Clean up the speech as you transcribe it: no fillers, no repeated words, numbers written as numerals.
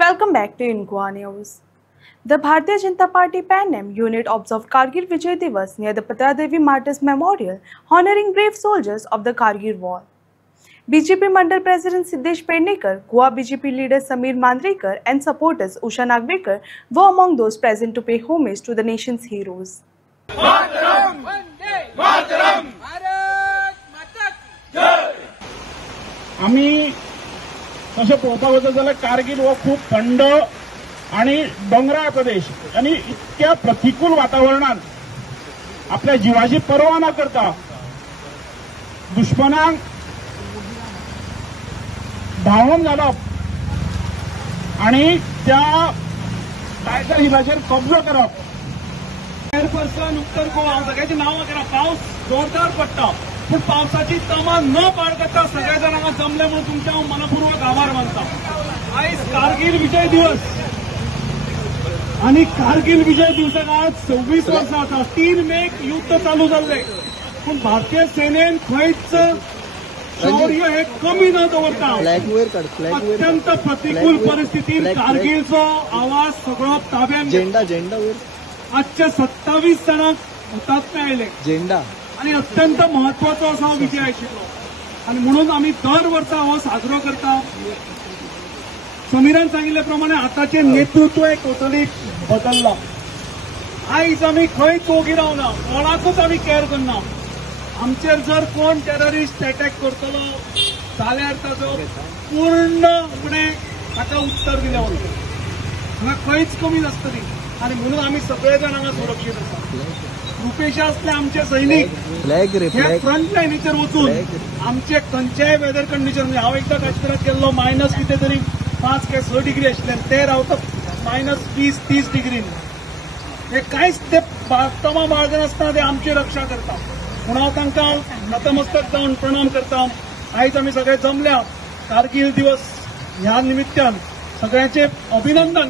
Welcome back to Inqua News. The Bharatiya Janata Party PANM unit observed Kargil Vijay Divas near the Patra-Devi Martyrs Memorial, honoring brave soldiers of the Kargil War. BJP Mandal President Siddesh Pednekar, Goa BJP leader Sameer Mandrekar and supporters Usha Nagvekar were among those present to pay homage to the nation's heroes. Mataram! Mataram! Bharat Mata ki Jai! आम्ही तसे पोहता होतं झालं कारगिल व खूप थंड आणि डोंगराळ प्रदेश आणि इतक्या प्रतिकूल वातावरणात आपल्या जीवाची पर्वा न करता दुश्मनांक धांवून घालप आणि त्या टायगर हिलाचेर कब्जो करप. एअरपर्सन उत्तर गोवा सगळ्याची नावं करा. पाऊस जोरदार पडटा पण पावसाची तमा न बाळगता सगळ्या जणांना जमले म्हणून तुमच्या मनपूर्वक आभार मानता. आज कारगिल विजय दिवस आणि कारगिल विजय दिवसाक आज 26 वर्सां आसा. 3 मेक युद्ध चालू जाल्ले पण भारतीय सेनेन खंयच शौर्य हे कमी न दवरता अत्यंत प्रतिकूल परिस्थितीत कारगिलचो आवाज सगळो ताब्यात झेंडा आजच्या 27 जणांक हुतात्मे आयले झेंडा आणि अत्यंत महत्वाचो असा विजय आशिल्लो आणि म्हणून आम्ही दर वर्सा हो साजरो करता. समीरान सांगिल्ले प्रमाणे आताचे नेतृत्व टोटली बदलला. आयज आमी खंयच ओगी रावना, कोणाकूच आमी केअर करना. आमचेर जर कोण टेररिस्ट अटॅक करतलो जाल्यार ताजो पूर्णपणे ताका उत्तर दिलें वता. हांगा खंयच कमी नासतली आणि म्हणून आमी सगळे जाण हांगा सुरक्षीत आसा. रुपेश आसले आमचे सैनीक हे फ्रंट लायनीचेर वचून आमचे खंयच्याय वेदर कंडिशन हांव एकदा काश्मीरात गेल्लो मायनस कितें तरी 5 के 6 डिग्री आशिल्ले ते रावतात -20-30 डिग्रीन. हे कांयच ते तमा बाळगनासतना ते आमची रक्षा करता म्हणून हांव तांकां नतमस्तक जावन प्रणाम करता. आयज आमी सगळे जमल्या कारगिल दिवस ह्या निमित्यान सगळ्यांचे अभिनंदन.